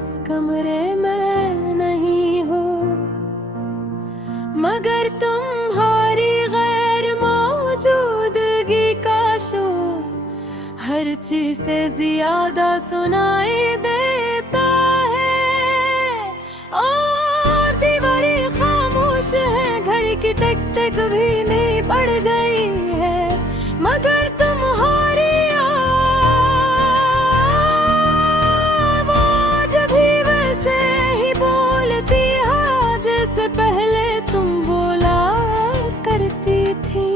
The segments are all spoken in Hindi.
इस कमरे में नहीं हो, मगर तुम्हारी गैर मौजूदगी का शोर हर चीज से ज्यादा सुनाई देता है। और दीवारें खामोश है, घड़ी की टिक टिक भी नहीं पड़ गई है, मगर तुम्हारी आवाज भी वैसे ही बोलती है जैसे पहले तुम बोला करती थी।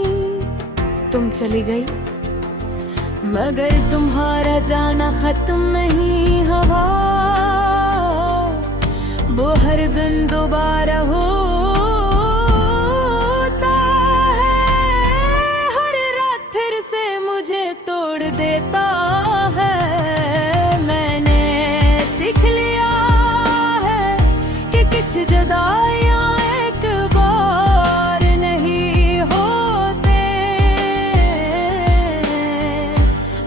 तुम चली गई मगर तुम्हारा जाना खत्म नहीं हुआ, वो हर दिन दोबारा होता है, हर रात फिर से मुझे तोड़ देता है। मैंने सीख लिया है कि कुछ जुदाइयां एक बार नहीं होते,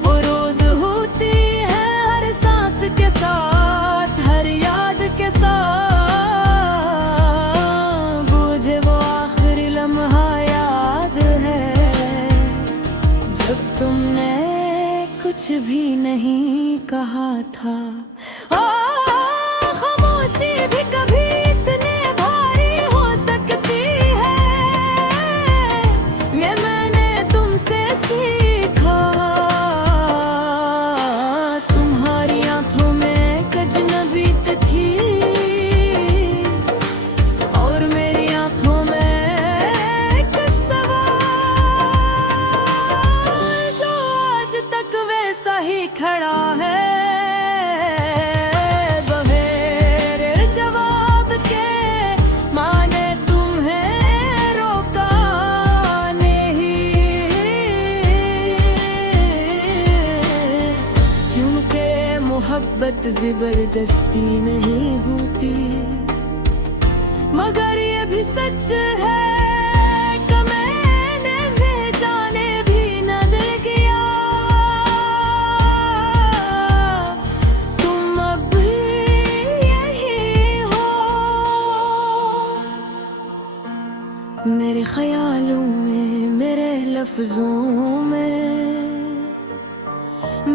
वो रोज होती है हर सांस के साथ, हर याद के साथ। मुझे वो आखिरी लम्हा याद है जब तुमने कुछ भी नहीं कहा था। खामोशी भी कभी इतने भारी हो सकती है, ये मैंने तुमसे सीखा। तुम्हारी आंखों में एक अजनबीत थी और मेरी आंखों में एक सवाल जो आज तक वैसा ही खड़ा है, बगैर जवाब के। माने तुम्हें रोका नहीं, क्योंकि मोहब्बत जबरदस्ती नहीं होती, मगर ये भी सच है कि मैंने बेजाने भी न दिल किया। तुम अब भी यही हो मेरे ख्यालों में, मेरे लफ्जों में,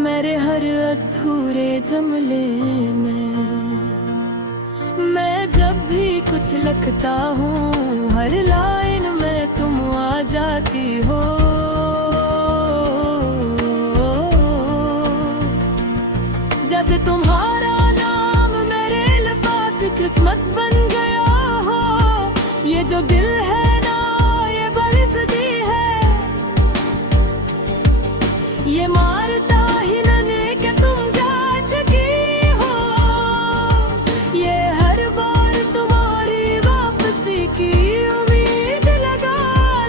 मेरे हर अधूरे जुमले में। मैं जब भी कुछ लिखता हूँ हर लाइन में तुम आ जाती हो, जैसे तुम्हारा नाम मेरे लिफाफ किस्मत बन गया हो। ये जो दिल है ना ये बेइज्जती है, ये मारता ही नने के तुम जा चुकी हो। ये हर बार तुम्हारी वापसी की उम्मीद लगा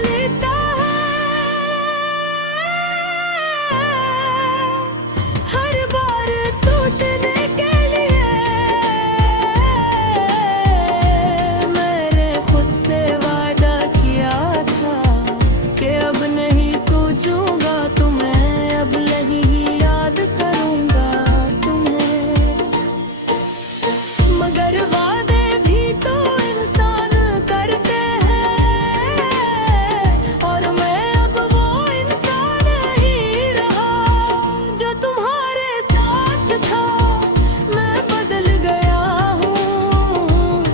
लेता है, हर बार टूटने के लिए मैंने खुद से वादा किया था कि अब नहीं सोचूंगा तुम्हें, अब नहीं याद करूंगा तुम्हें। मगर वादे भी तो इंसान करते हैं, और मैं अब वो इंसान ही रहा जो तुम्हारे साथ था। मैं बदल गया हूँ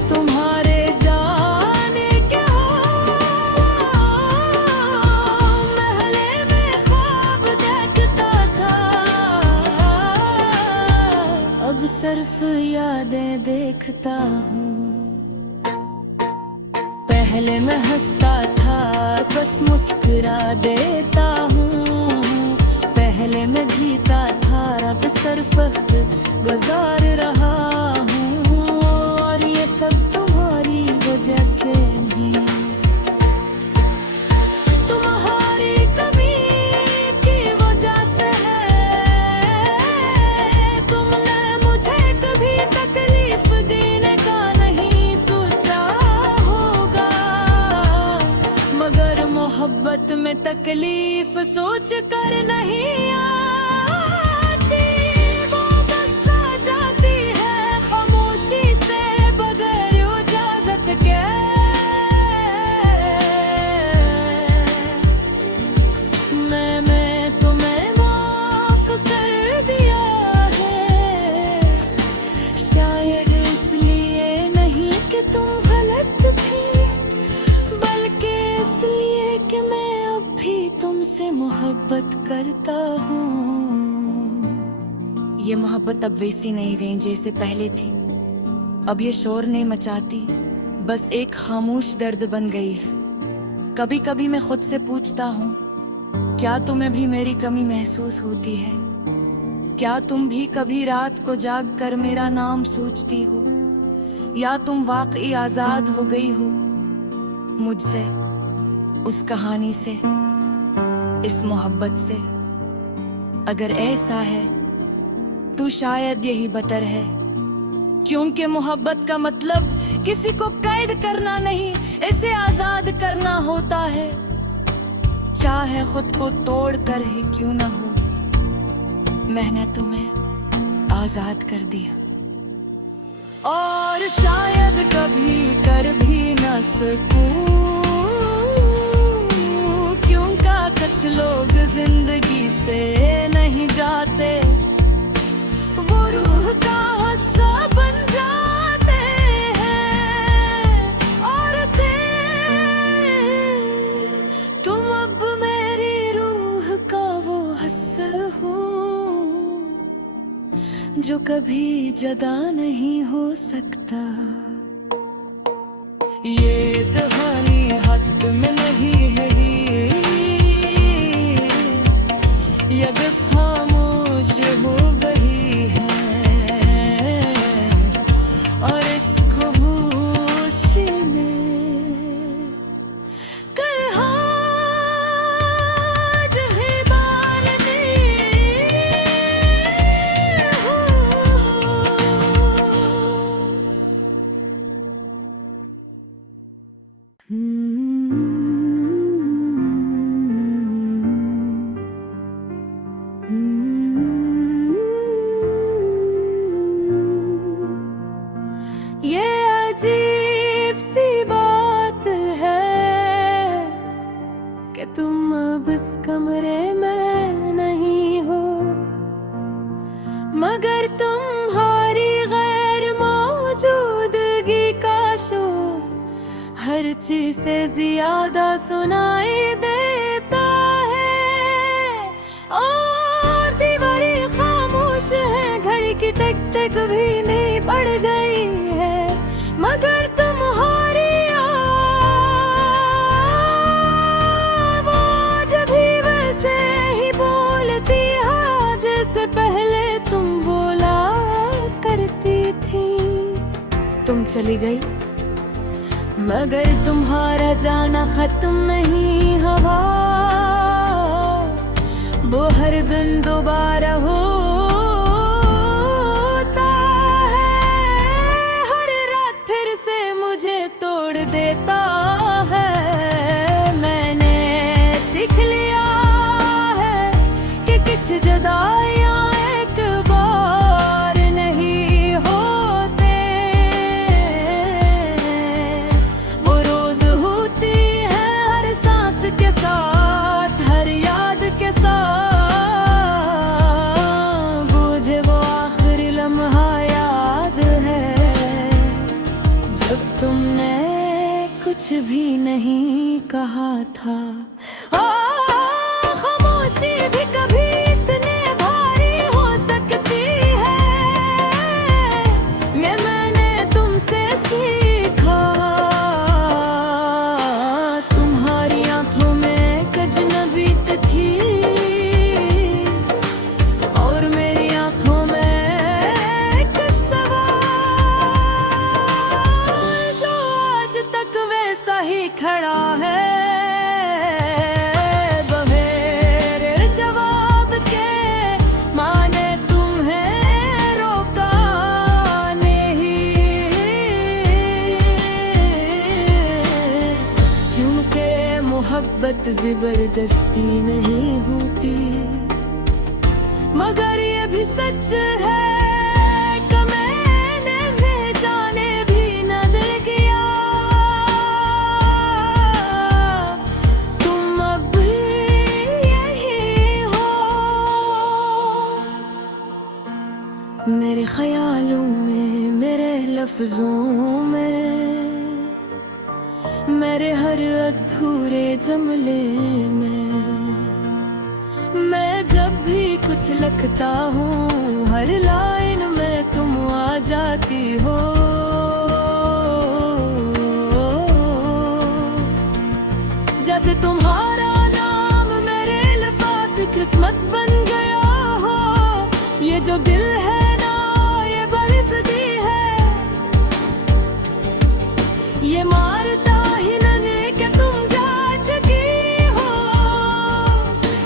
तुम्हारे जाने के महले में ख्वाब देखता था, अब सिर्फ यादें देखता हूँ। पहले मैं हंसता था बस मुस्कुरा देता हूँ, पहले मैं जीता था अब सिर्फ वक्त गुजार रहा हूँ। और ये सब तुम्हारी वजह से भी, तुम्हारी कमी की वजह से है। तुमने मुझे कभी तकलीफ देने का नहीं सोचा होगा, मगर मोहब्बत में तकलीफ सोच कर नहीं आती, वो बस आ जाती है खामोश। ये मोहब्बत अब वैसी नहीं रही जैसे पहले थी। अब ये शोर नहीं मचाती, बस एक खामोश दर्द बन गई है। कभी कभी मैं खुद से पूछता हूँ, क्या तुम्हें भी मेरी कमी महसूस होती है? क्या तुम भी कभी रात को जाग कर मेरा नाम सोचती हो? या तुम वाकई आजाद हो गई हो मुझसे, उस कहानी से, इस मोहब्बत से? अगर ऐसा है तो शायद यही बेहतर है, क्योंकि मोहब्बत का मतलब किसी को कैद करना नहीं, इसे आजाद करना होता है। चाहे खुद को तोड़ कर ही क्यों ना हो, मैंने तुम्हें आजाद कर दिया। और शायद कभी कर भी न सकूं, क्योंकि कुछ लोग जिंदगी से नहीं जाते, वो रूह का हिस्सा बन जाते हैं। और तुम अब मेरी रूह का वो हिस्सा हो जो कभी जुदा नहीं हो सकता। ये कहानी हद में नहीं है, ये बस खामोश हो गई है, और इस खामोशी में कल आज ही बालनी हो। ये अजीब सी बात है कि तुम अब इस कमरे में नहीं हो, मगर तुम्हारी गैर मौजूदगी का शोर हर चीज से ज्यादा सुनाई देता है। और दीवारें खामोश है, घड़ी की टिक टिक भी नहीं पड़ गई है, मगर तुम्हारी आवाज भी वैसे ही बोलती है जैसे पहले तुम बोला करती थी। तुम चली गई, मगर तुम्हारा जाना खत्म नहीं हुआ, वो हर दिन दोबारा हो देता है। मैंने सीख लिया है कि कुछ जुदाइयां एक बार नहीं होते, वो रोज होती है हर सांस के साथ, हर याद के साथ। मुझे वो आखिरी लम्हा याद है जब तुमने कुछ भी नहीं कहा था। खामोशी भी कभी इतने भारी हो सकती है, ये मैंने तुमसे सीखा। तुम्हारी आंखों में एक अजनबीत थी, और मेरी आंखों में एक सवाल जो आज तक वैसा ही खड़ा है, बगैर जवाब के। माने तुम्हें रोका नहीं, क्योंकि मोहब्बत जबरदस्ती नहीं होती, मगर ये भी सच है मेरे ख्यालों में, मेरे लफ्जों में, मेरे हर अधूरे जुमले में। मैं जब भी कुछ लिखता हूँ, हर लाइन में तुम आ जाती हो। जैसे तुम्हारा नाम मेरे अल्फाज़ किस्मत बन गया हो। ये जो दिल है ना ये बरसती है, ये मारता ही नन्हे के तुम जा चुकी हो।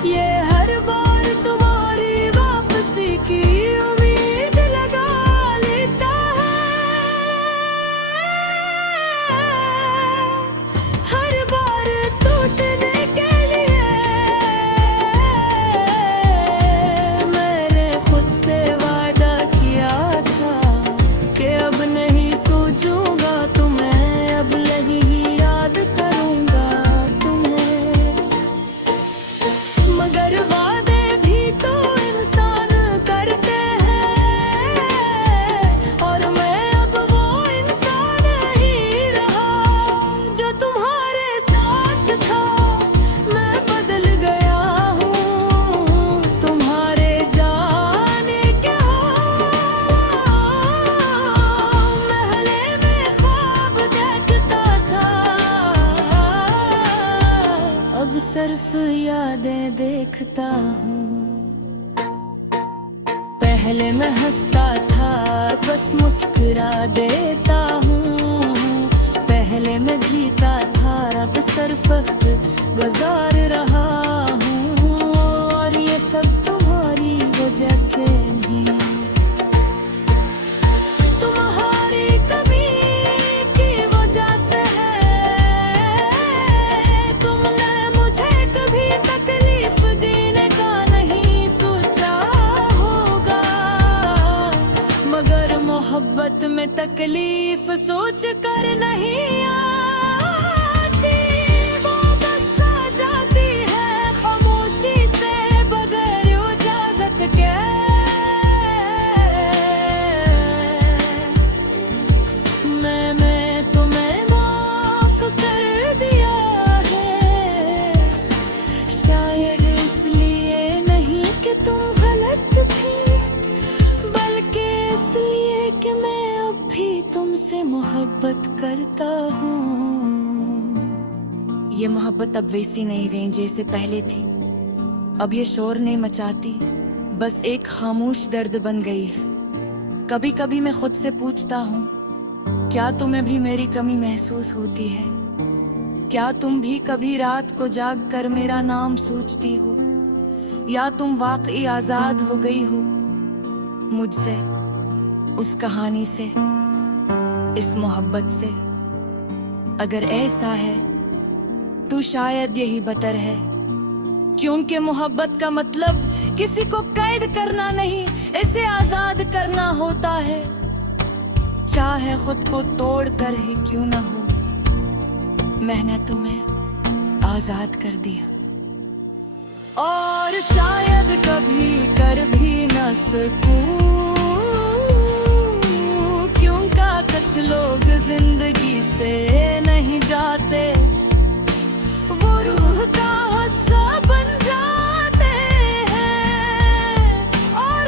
ये हर बार तुम्हारी वापसी की उम्मीद लगा लेता है। हर बार टूटने के लिए मैंने खुद से वादा किया था कि अब नहीं सोचूंगा तुम्हें, अब नहीं याद करूंगा तुम्हें। मगर वादे भी तो इंसान करते हैं, और मैं अब वो इंसान ही रहा जो तुम्हारे साथ था। मैं बदल गया हूँ तुम्हारे जाने के महले में ख्वाब देखता था, अब सिर्फ यादें देखता हूँ। पहले मैं हंसता था बस मुस्कुरा देता हूँ। पहले मैं जीता था अब सिर्फ वक्त गुजार रहा हूँ। और ये सब तुम्हारी वजह से नहीं, तुम्हारी कमी की वजह से है। तुमने मुझे कभी तकलीफ देने का नहीं सोचा होगा, मगर मोहब्बत में तकलीफ सोच कर नहीं आती। वो बस आ जाती है खामोशी से बगैर इजाजत के। मैं तुम्हें माफ कर दिया है, शायद इसलिए नहीं कि तुम गलत थी, बल्कि इसलिए कि मैं अब भी तुमसे मोहब्बत करता हूँ। ये मोहब्बत अब वैसी नहीं रही जैसे पहले थी। अब ये शोर नहीं मचाती, बस एक खामोश दर्द बन गई है। कभी कभी मैं खुद से पूछता हूँ, क्या तुम्हें भी मेरी कमी महसूस होती है? क्या तुम भी कभी रात को जाग कर मेरा नाम सोचती हो? या तुम वाकई आजाद हो गई हो मुझसे, उस कहानी से, इस मोहब्बत से? अगर ऐसा है तो शायद यही बेहतर है, क्योंकि मोहब्बत का मतलब किसी को कैद करना नहीं, इसे आजाद करना होता है। चाहे खुद को तोड़ कर ही क्यों ना हो, मैंने तुम्हें आजाद कर दिया। और शायद कभी कर भी न सकूं, क्योंकि कुछ लोग जिंदगी से नहीं जाते, वो रूह का हिस्सा बन जाते हैं। और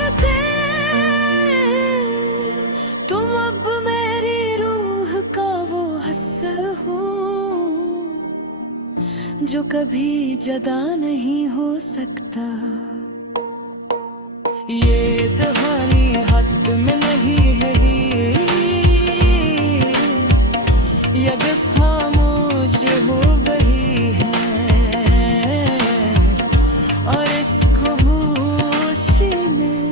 तुम अब मेरी रूह का वो हिस्सा हो जो कभी जुदा नहीं हो सकता। ये तुम्हारी हद में नहीं है ये खामोश हो गई है, और इस खामोशी में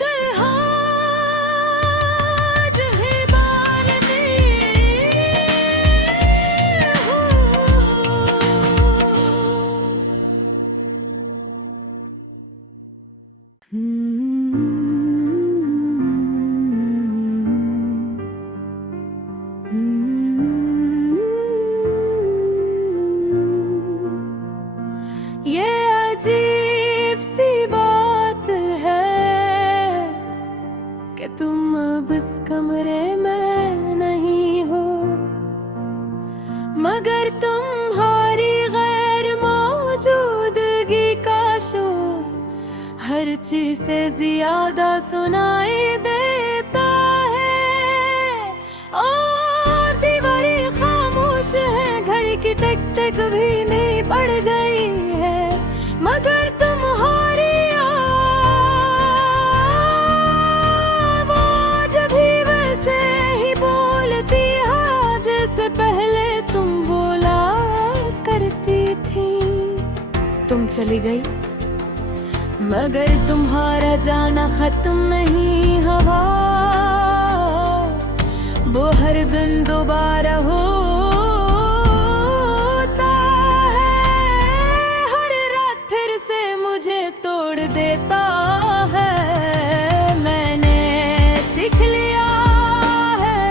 कल आज ही बालनी ये अजीब सी बात है कि तुम अब इस कमरे में नहीं हो, मगर तुम्हारी गैर मौजूदगी का शोर हर पर्ची से ज्यादा सुनाई देता है। और दीवारें खामोश है, घड़ी की टिक टिक भी नहीं पड़ गई है, मगर तुम्हारी आवाज भी वैसे ही बोलती है जैसे पहले तुम बोला करती थी। तुम चली गई मगर तुम्हारा जाना खत्म नहीं हुआ, वो हर दिन दोबारा होता है। हर रात फिर से मुझे तोड़ देता है। मैंने सीख लिया है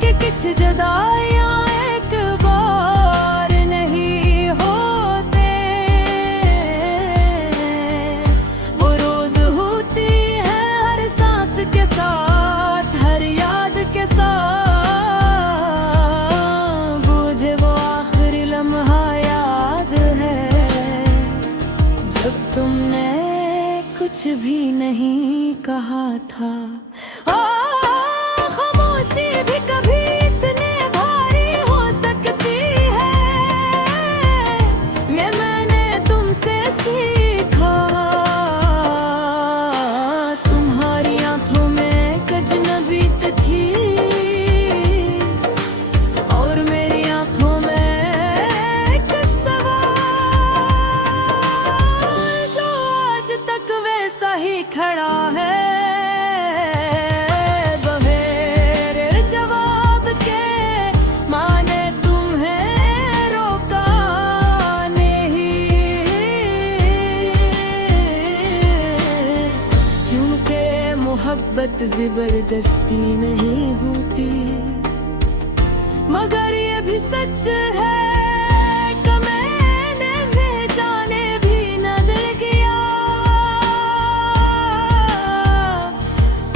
कि कुछ जुदाइयां एक बार नहीं होते, वो रोज होती है हर सांस के साथ, हर याद के साथ। मुझे वो आखिरी लम्हा याद है जब तुमने कुछ भी नहीं कहा था। खामोशी भी कभी इतने भारी हो सकती है, ये मैंने तुमसे सीखा। तुम्हारी आंखों में एक अजनबीत थी और मेरी आंखों में एक सवाल, जो आज तक वैसा ही खड़ा है, बगैर जवाब के। माने तुम्हें रोका नहीं, क्योंकि मोहब्बत जबरदस्ती नहीं होती, मगर ये भी सच है कि मैंने बेजाने भी न दिल किया।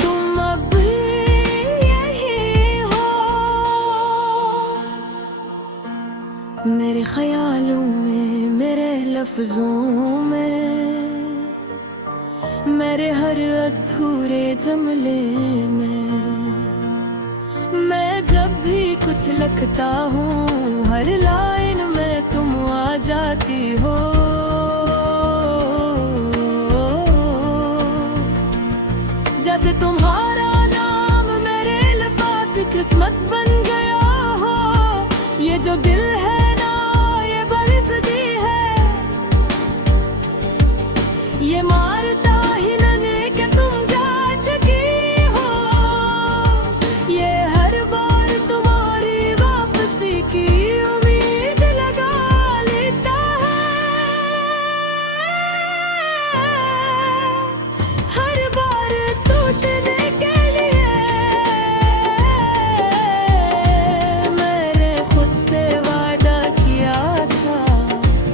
तुम अब भी यही हो मेरे ख्यालों में, मेरे लफ्जों में, मेरे हर अधूरे जुमले में। मैं जब भी कुछ लिखता हूँ हर लाइन में तुम आ जाती हो। जैसे तुम्हारा नाम मेरे अल्फाज़ से किस्मत बन गया हो। ये जो दिल है ना ये बरसती है, ये मारता ही नहीं कि तुम जा चुकी हो। ये हर बार तुम्हारी वापसी की उम्मीद लगा लेता है। हर बार टूटने के लिए मैंने खुद से वादा किया था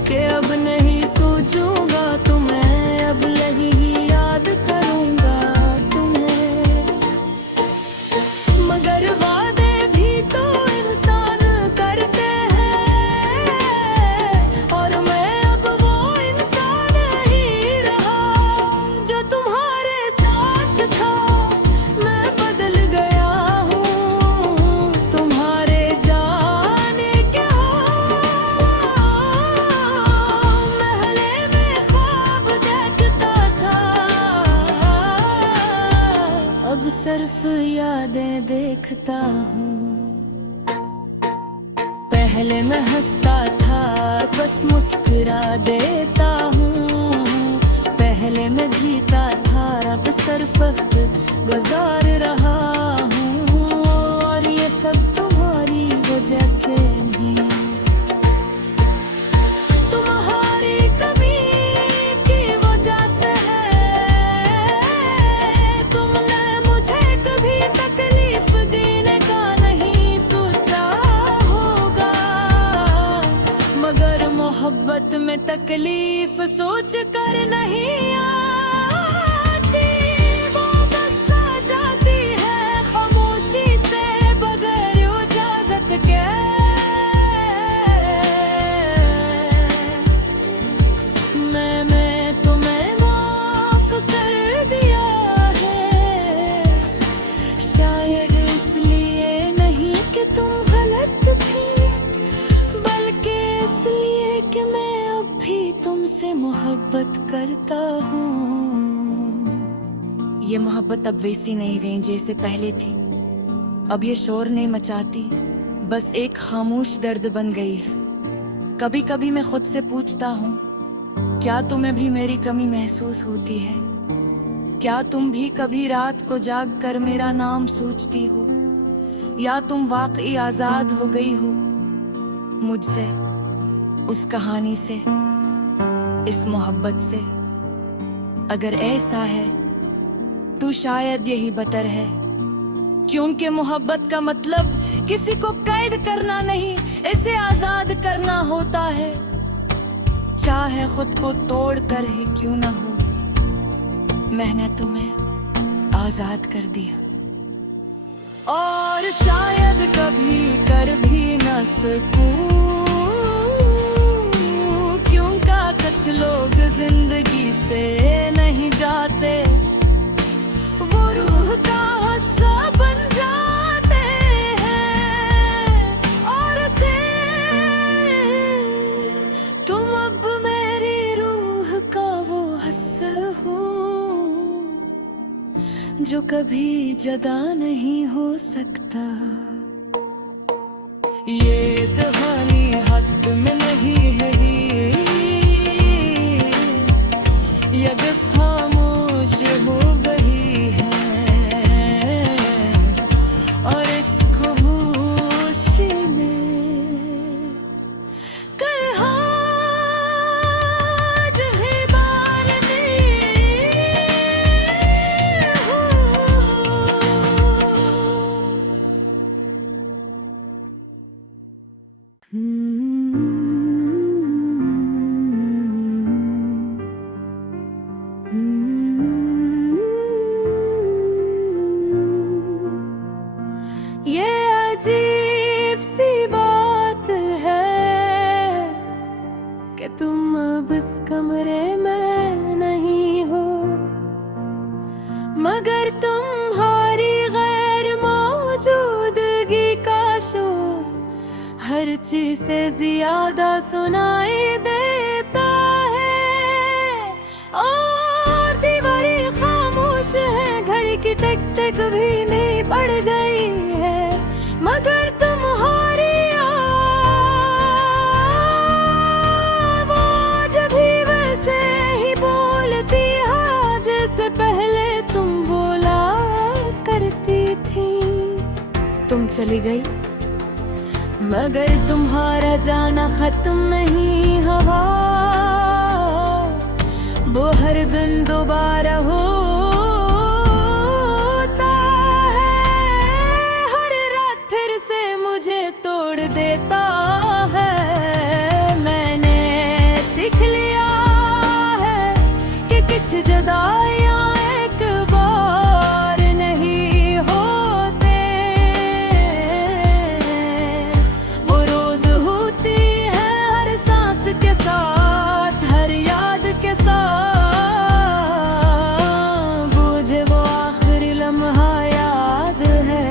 कि अब नहीं सोचूंगा तुम्हें, अब नहीं याद करूंगा तुम्हें। मगर वादे भी तो इंसान करते हैं, और मैं अब वो इंसान ही रहा जो तुम्हारे साथ था। मैं बदल गया हूँ तुम्हारे जाने के महले में ख्वाब देखता था, अब सिर्फ यादें देखता हूँ। पहले मैं हंसता था बस मुस्कुरा देता हूँ, पहले मैं जीता था अब सिर्फ वक्त गुजार रहा हूँ। और ये सब तुम्हारी वजह से नहीं, तुम्हारी कमी की वजह से है। तुमने मुझे कभी तकलीफ देने का नहीं सोचा होगा, मगर मोहब्बत में तकलीफ सोच कर नहीं आती, वो बस आ जाती ये मोहब्बत अब वैसी नहीं रही जैसे पहले थी। अब ये शोर नहीं मचाती, बस एक खामोश दर्द बन गई है। कभी कभी मैं खुद से पूछता हूँ, क्या तुम्हें भी मेरी कमी महसूस होती है? क्या तुम भी कभी रात को जाग कर मेरा नाम सोचती हो? या तुम वाकई आजाद हो गई हो मुझसे, उस कहानी से, इस मोहब्बत से? अगर ऐसा है तो शायद यही बदतर है, क्योंकि मोहब्बत का मतलब किसी को कैद करना नहीं, इसे आजाद करना होता है। चाहे खुद को तोड़ कर ही क्यों ना हो, मैंने तुम्हें आजाद कर दिया। और शायद कभी कर भी न सकूं, क्योंकि कुछ लोग जिंदगी से नहीं जाते, वो रूह का हिस्सा बन जाते हैं। और तुम अब मेरी रूह का वो हिस्सा हो जो कभी जुदा नहीं हो सकता। ये कहानी हद में नहीं है, ये बस खामोश हो गई है, और इस खामोशी में कल आज ही बालनी ये अजीब सी बात है कि तुम अब इस कमरे में नहीं हो, मगर तुम्हारी गैर मौजूदगी का शोर हर चीज से ज्यादा सुनाई देता है। और दीवारें खामोश है, घड़ी की टिक टिक भी नहीं पड़ गई है, मगर तुम्हारी आवाज भी वैसे ही बोलती है जैसे पहले तुम बोला करती थी। तुम चली गई, मगर तुम्हारा जाना खत्म नहीं हुआ, वो हर दिन दोबारा हो देता है। मैंने सीख लिया है कि कुछ जुदाइयां एक बार नहीं होते, वो रोज होती है हर सांस के साथ, हर याद के साथ। मुझे वो आखिरी लम्हा याद है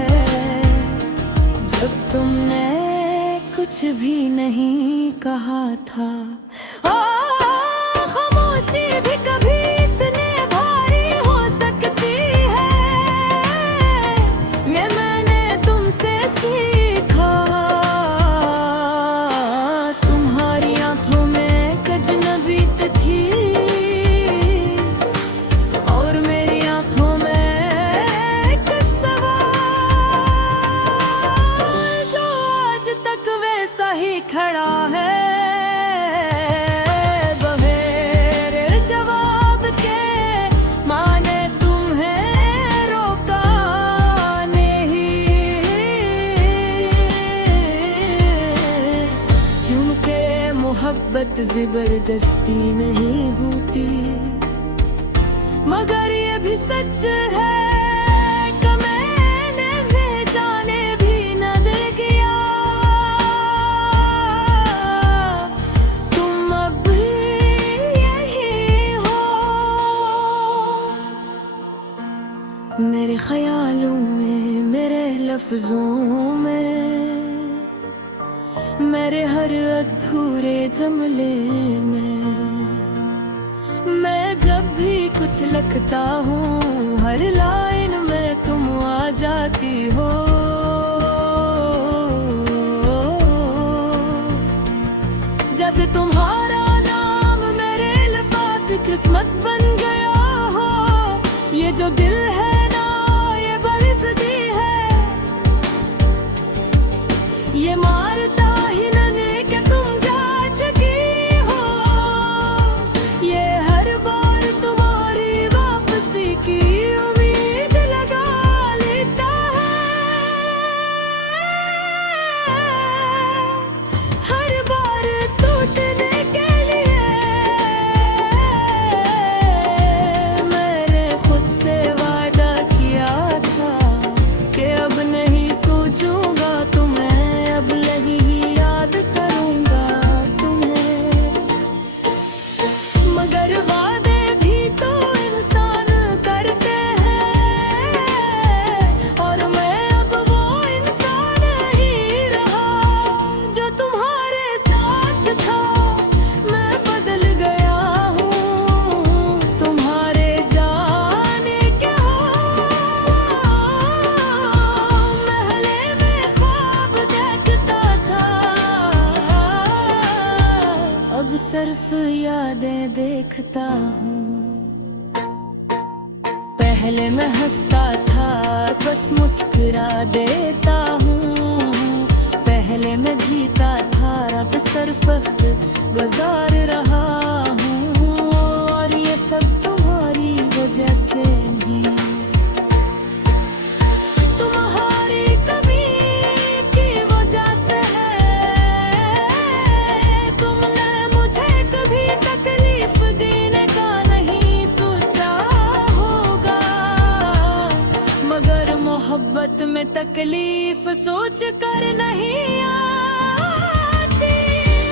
जब तुमने कुछ भी नहीं कहा था। खामोशी भी कभी इतने भारी हो सकती है, ये मैंने तुमसे सीखा। तुम्हारी आंखों में एक अजनबीत थी, और मेरी आंखों में एक सवाल जो आज तक वैसा ही खड़ा है, बगैर जवाब के। माने तुम्हें रोका नहीं, क्योंकि मोहब्बत जबरदस्ती नहीं होती, मगर ये भी सच है कि मैंने बेजाने भी न दिल किया। तुम अब यही हो मेरे ख्यालों में, मेरे लफ्जों में, मेरे हर अधूरे जुमले में। मैं जब भी कुछ लिखता हूँ, हर हर लाइन में तुम आ जाती हो। जैसे तुम्हारा नाम मेरे लिफाफ किस्मत बन गया हो। ये जो दिल है ना ये बरसती है, ये मारता ही नहीं कि तुम जा चुकी हो। ये हर बार तुम्हारी वापसी की उम्मीद लगा लेता है। हर बार टूटने के लिए मैंने खुद से वादा किया था कि अब नहीं सोचूंगा तुम्हें, अब नहीं याद करूंगा तुम्हें। मगर वादे भी तो इंसान करते हैं, और मैं अब वो इंसान ही रहा जो तुम्हारे साथ था। मैं बदल गया हूँ तुम्हारे जाने के महले में ख्वाब देखता था, अब सिर्फ यादें देखता हूँ। पहले मैं हंसता था बस मुस्कुरा देता हूँ। पहले मैं जीता था अब सिर्फ वक्त गुजार रहा हूँ। और ये सब तुम्हारी वजह से नहीं, तुम्हारी कमी की वजह से है। तुमने मुझे कभी तकलीफ देने का नहीं सोचा होगा, मगर मोहब्बत में तकलीफ सोच कर नहीं आती।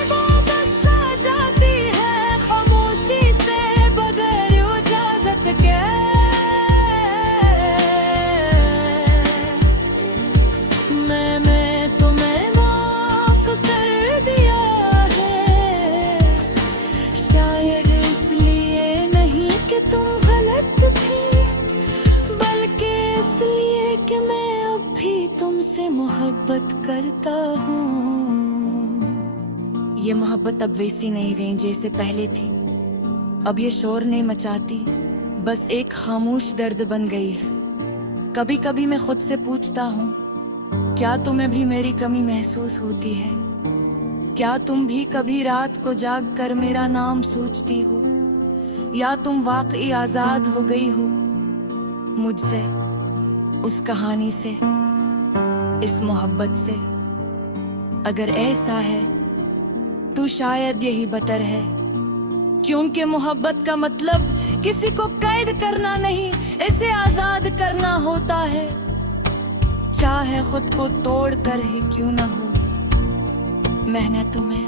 वो बस आ जाती है खामोशी से बगैर इजाजत के। मैं तुम्हें माफ कर दिया है, शायद इसलिए नहीं कि तुम गलत थी, बल्कि इसलिए कि मैं अब भी तुमसे मोहब्बत करता हूँ। ये मोहब्बत अब वैसी नहीं रही जैसे पहले थी। अब ये शोर नहीं मचाती, बस एक खामोश दर्द बन गई है। कभी कभी मैं खुद से पूछता हूँ, क्या तुम्हें भी मेरी कमी महसूस होती है? क्या तुम भी कभी रात को जाग कर मेरा नाम सोचती हो? या तुम वाकई आजाद हो गई हो मुझसे, उस कहानी से, इस मोहब्बत से? अगर ऐसा है तो शायद यही बेहतर है, क्योंकि मोहब्बत का मतलब किसी को कैद करना नहीं, इसे आजाद करना होता है। चाहे खुद को तोड़ कर ही क्यों ना हो, मैंने तुम्हें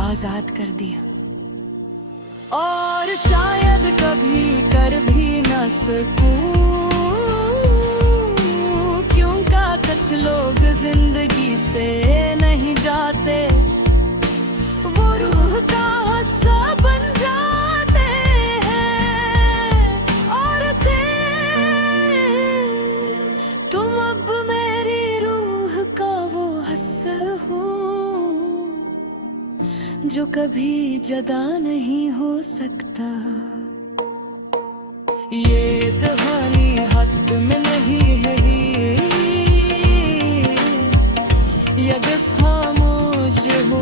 आजाद कर दिया। और शायद कभी कर भी न सकूं, क्योंकि कुछ लोग जिंदगी से नहीं जाते, वो रूह का हिस्सा बन जाते हैं। और तुम अब मेरी रूह का वो हिस्सा हो जो कभी जुदा नहीं हो सकता। ये दहानी हद में नहीं है, ये खामोश हो